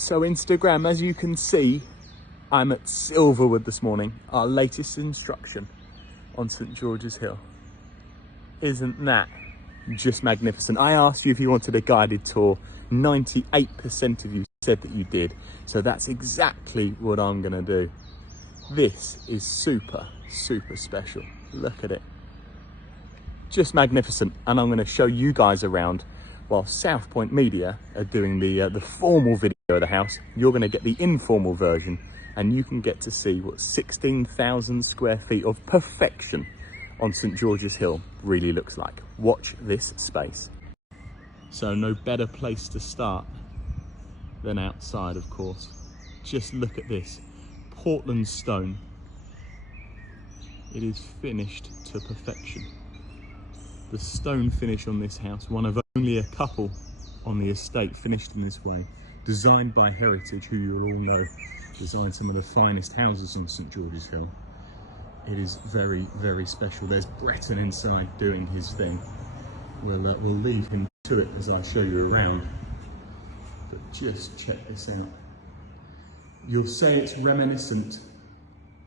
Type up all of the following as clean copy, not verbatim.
So Instagram, as you can see, I'm at Silverwood this morning, our latest instruction on St George's Hill. Isn't that just magnificent? I asked you if you wanted a guided tour. 98% of you said that you did. So that's exactly what I'm gonna do. This is super, super special. Look at it. Just magnificent. And I'm gonna show you guys around while South Point Media are doing the formal video of the house. You're gonna get the informal version and you can get to see what 16,000 square feet of perfection on St George's Hill really looks like. Watch this space. So no better place to start than outside, of course. Just look at this, Portland stone. It is finished to perfection. The stone finish on this house, one of only a couple on the estate finished in this way, designed by Heritage, who you'll all know designed some of the finest houses on St George's Hill. It is very, very special. There's Breton inside doing his thing. We'll leave him to it as I show you around. But just check this out. You'll say it's reminiscent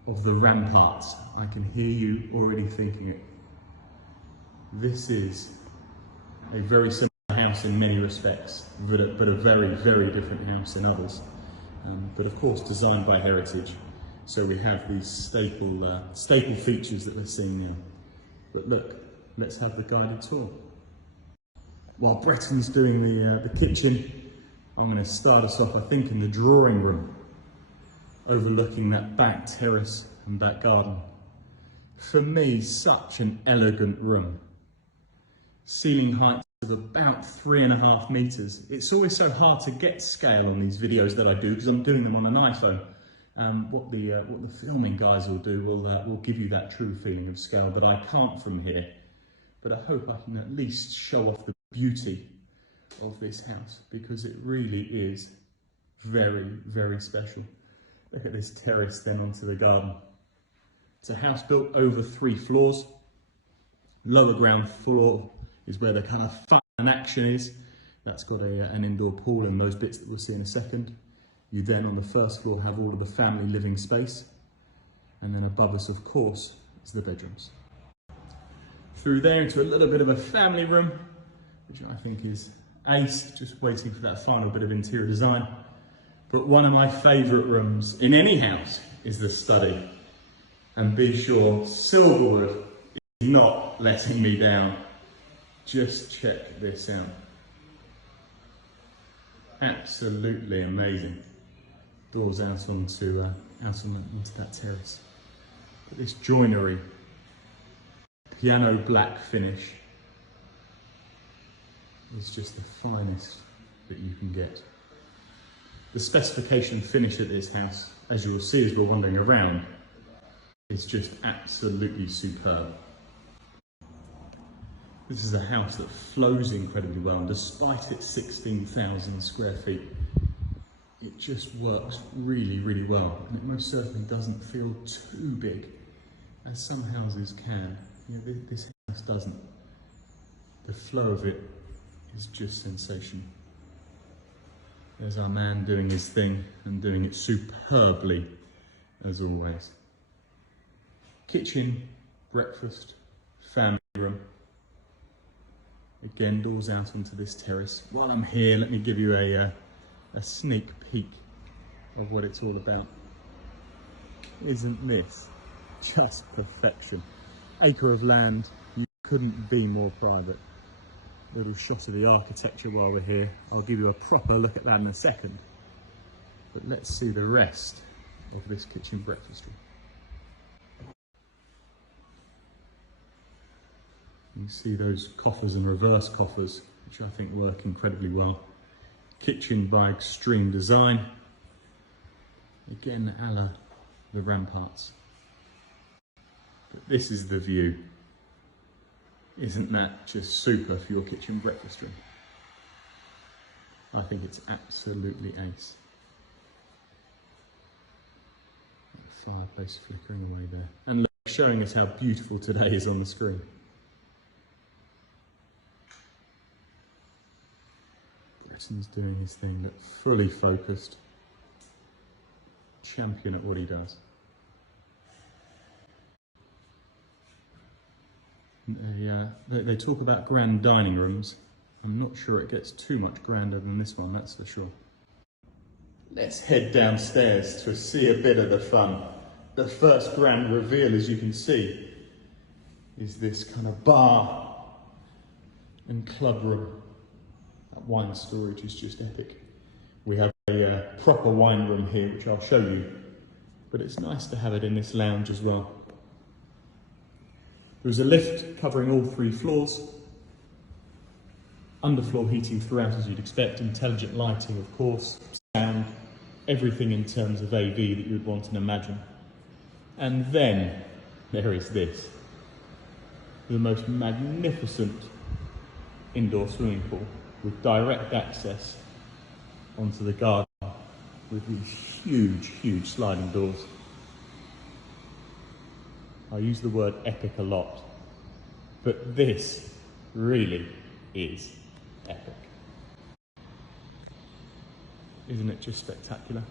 of the ramparts. I can hear you already thinking it. This is a very similar house in many respects, but a very, very different house in others. But of course designed by Heritage. So we have these staple features that we're seeing now. But look, let's have the guided tour. While Breton's doing the kitchen, I'm going to start us off, I think, in the drawing room, overlooking that back terrace and back garden. For me, such an elegant room. Ceiling heights of about 3.5 meters. It's always so hard to get scale on these videos that I do because I'm doing them on an iPhone. What the filming guys will do will give you that true feeling of scale, but I can't from here. But I hope I can at least show off the beauty of this house because it really is very, very special. Look at this terrace then onto the garden. It's a house built over 3 floors. Lower ground floor is where the kind of fun and action is. That's got an indoor pool and those bits that we'll see in a second. You then on the first floor have all of the family living space. And then above us, of course, is the bedrooms. Through there into a little bit of a family room, which I think is ace, just waiting for that final bit of interior design. But one of my favourite rooms in any house is the study. And be sure, Silverwood is not letting me down. Just check this out. Absolutely amazing. Doors out onto that terrace. But this joinery, piano black finish, is just the finest that you can get. The specification finish at this house, as you will see as we're wandering around, is just absolutely superb. This is a house that flows incredibly well, and despite its 16,000 square feet, it just works really, really well. And it most certainly doesn't feel too big, as some houses can. You know, this house doesn't. The flow of it is just sensational. There's our man doing his thing and doing it superbly, as always. Kitchen, breakfast, family room. Again, doors out onto this terrace. While I'm here, let me give you a sneak peek of what it's all about. Isn't this just perfection? Acre of land, you couldn't be more private. Little shot of the architecture while we're here. I'll give you a proper look at that in a second. But let's see the rest of this kitchen breakfast room. You see those coffers and reverse coffers, which I think work incredibly well. Kitchen by Extreme Design. Again, a la the ramparts. But this is the view. Isn't that just super for your kitchen breakfast room? I think it's absolutely ace. The fireplace flickering away there. And look, showing us how beautiful today is on the screen. Jackson's doing his thing, but fully focused. Champion at what he does. They talk about grand dining rooms. I'm not sure it gets too much grander than this one, that's for sure. Let's head downstairs to see a bit of the fun. The first grand reveal, as you can see, is this kind of bar and club room. That wine storage is just epic. We have a proper wine room here, which I'll show you, but it's nice to have it in this lounge as well. There's a lift covering all 3 floors. Underfloor heating throughout, as you'd expect. Intelligent lighting, of course. Sound. Everything in terms of AV that you'd want and imagine. And then there is this. The most magnificent indoor swimming pool with direct access onto the garden with these huge, huge sliding doors. I use the word epic a lot, but this really is epic. Isn't it just spectacular?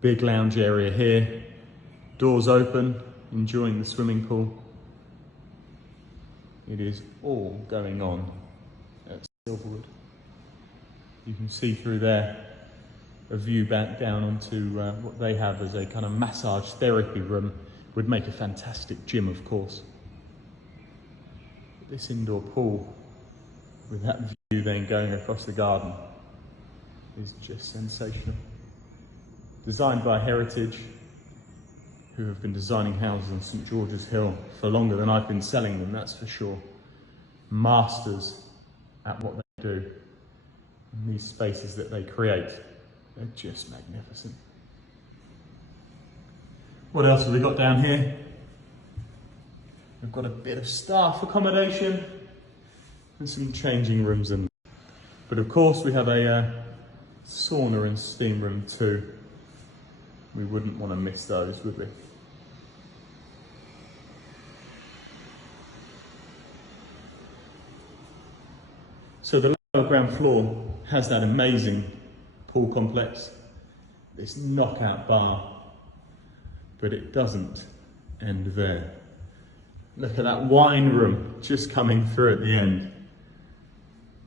Big lounge area here, doors open, enjoying the swimming pool. It is all going on at Silverwood. You can see through there a view back down onto what they have as a kind of massage therapy room. Would make a fantastic gym, of course. But this indoor pool with that view then going across the garden is just sensational. Designed by Heritage, who have been designing houses on St George's Hill for longer than I've been selling them, that's for sure. Masters at what they do. And these spaces that they create, they're just magnificent. What else have we got down here? We've got a bit of staff accommodation and some changing rooms. But of course we have a sauna and steam room too. We wouldn't want to miss those, would we? So the lower ground floor has that amazing pool complex, this knockout bar, but it doesn't end there. Look at that wine room just coming through at the end.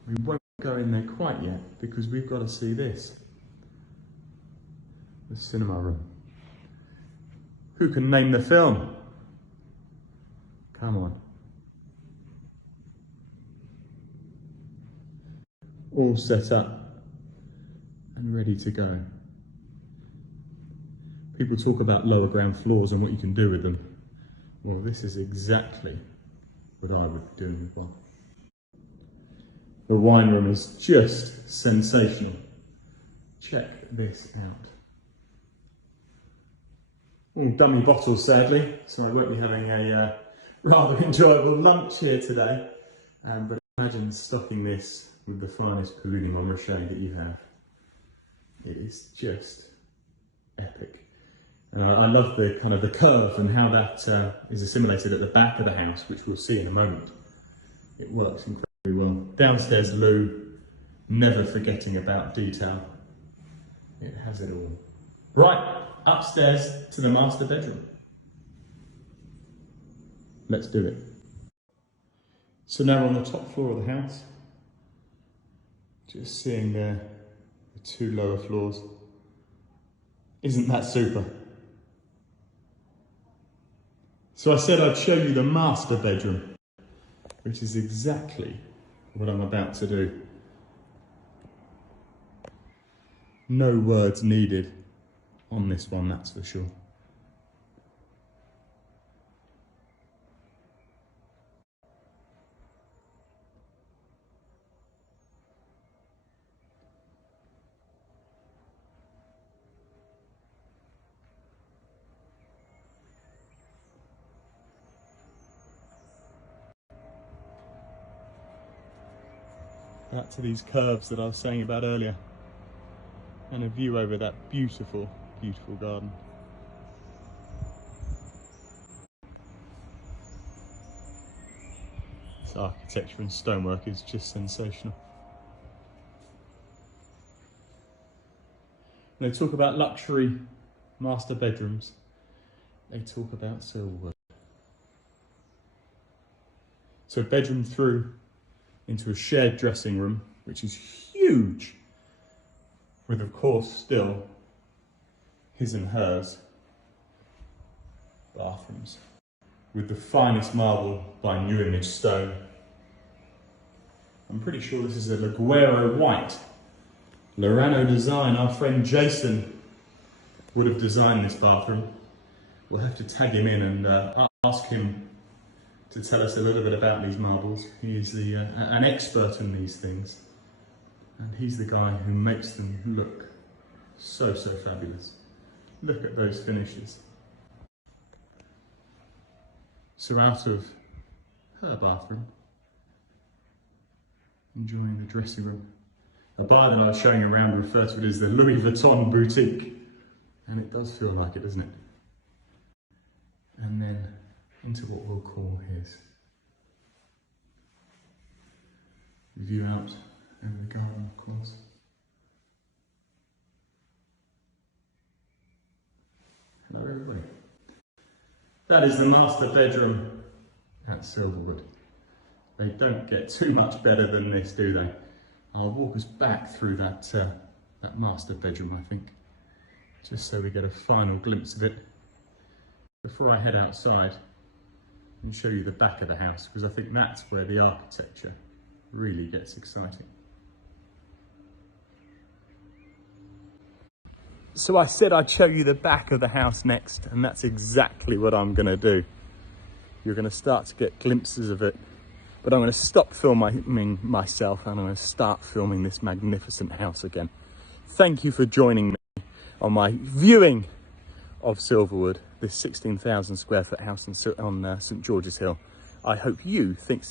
We won't go in there quite yet because we've got to see this. The cinema room. Who can name the film? Come on. All set up and ready to go. People talk about lower ground floors and what you can do with them. Well, this is exactly what I would be doing with one. The wine room is just sensational. Check this out. All dummy bottles, sadly, so I won't be having a rather enjoyable lunch here today. But imagine stocking this with the finest Pouilly Montrachet that you have. It is just epic. And I love the kind of the curve and how that is assimilated at the back of the house, which we'll see in a moment. It works incredibly well. Downstairs loo, never forgetting about detail. It has it all. Right, upstairs to the master bedroom. Let's do it. So now we're on the top floor of the house. Just seeing there the 2 lower floors. Isn't that super? So I said I'd show you the master bedroom, which is exactly what I'm about to do. No words needed on this one, that's for sure. Back to these curves that I was saying about earlier, and a view over that beautiful, beautiful garden. This architecture and stonework is just sensational. When they talk about luxury master bedrooms, they talk about Silverwood. So bedroom through into a shared dressing room, which is huge, with of course still his and hers bathrooms, with the finest marble by New Image Stone. I'm pretty sure this is a Laguero white. Lorano design. Our friend Jason would have designed this bathroom. We'll have to tag him in and ask him to tell us a little bit about these marbles. He is an expert in these things, and he's the guy who makes them look so fabulous. Look at those finishes. So out of her bathroom, enjoying the dressing room. A bar that I was showing around referred to it as the Louis Vuitton boutique, and it does feel like it, doesn't it? And then into what we'll call his view out over the garden, of course. Hello everybody. That is the master bedroom at Silverwood. They don't get too much better than this, do they? I'll walk us back through that master bedroom, I think, just so we get a final glimpse of it before I head outside and show you the back of the house, because I think that's where the architecture really gets exciting. So I said I'd show you the back of the house next, and that's exactly what I'm going to do. You're going to start to get glimpses of it, but I'm going to stop filming myself and I'm going to start filming this magnificent house again. Thank you for joining me on my viewing of Silverwood, this 16,000 square foot house on St George's Hill. I hope you think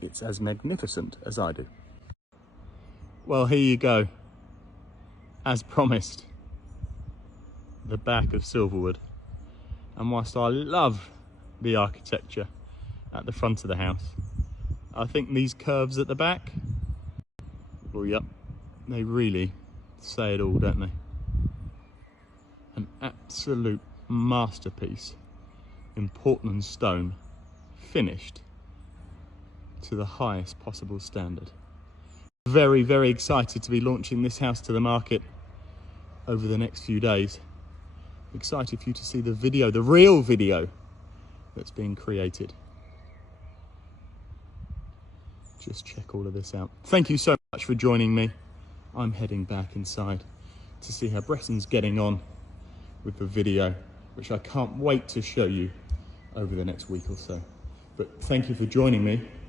it's as magnificent as I do. Well, here you go. As promised, the back of Silverwood. And whilst I love the architecture at the front of the house, I think these curves at the back, well, yep, they really say it all, don't they? An absolute masterpiece in Portland stone, finished to the highest possible standard. Very, very excited to be launching this house to the market over the next few days. Excited for you to see the video, the real video that's being created. Just check all of this out. Thank you so much for joining me. I'm heading back inside to see how Breston's getting on with the video, which I can't wait to show you over the next week or so. But thank you for joining me.